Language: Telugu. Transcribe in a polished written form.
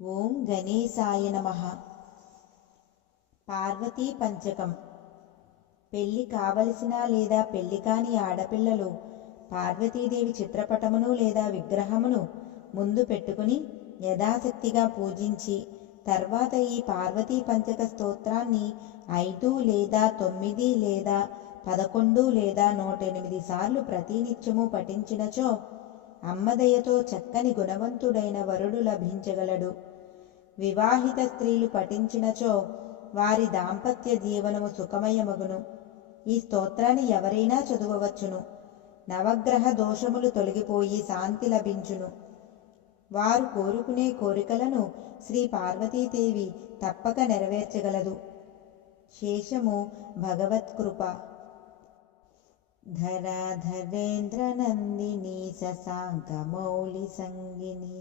ఓం గణేశాయ నమః. పార్వతీ పంచకం. పెళ్లి కావలసిన లేదా పెళ్లి కాని ఆడపిల్లలు పార్వతీదేవి చిత్రపటమును లేదా విగ్రహమును ముందు పెట్టుకుని యథాశక్తిగా పూజించి తర్వాత ఈ పార్వతీ పంచక స్తోత్రాన్ని 5 లేదా 9 లేదా 11 లేదా 108 సార్లు ప్రతినిత్యము పఠించినచో అమ్మదయతో చక్కని గుణవంతుడైన వరుడు లభించగలడు. వివాహిత స్త్రీలు పఠించినచో వారి దాంపత్య జీవనము సుఖమయమగును. ఈ స్తోత్రాన్ని ఎవరైనా చదువవచ్చును. నవగ్రహ దోషములు తొలగిపోయి శాంతి లభించును. వారు కోరుకునే కోరికలను శ్రీ పార్వతీదేవి తప్పక నెరవేర్చగలదు. శేషము భగవత్కృప. ధరాధరేంద్ర నందిని శశాంక మౌళి సంగిని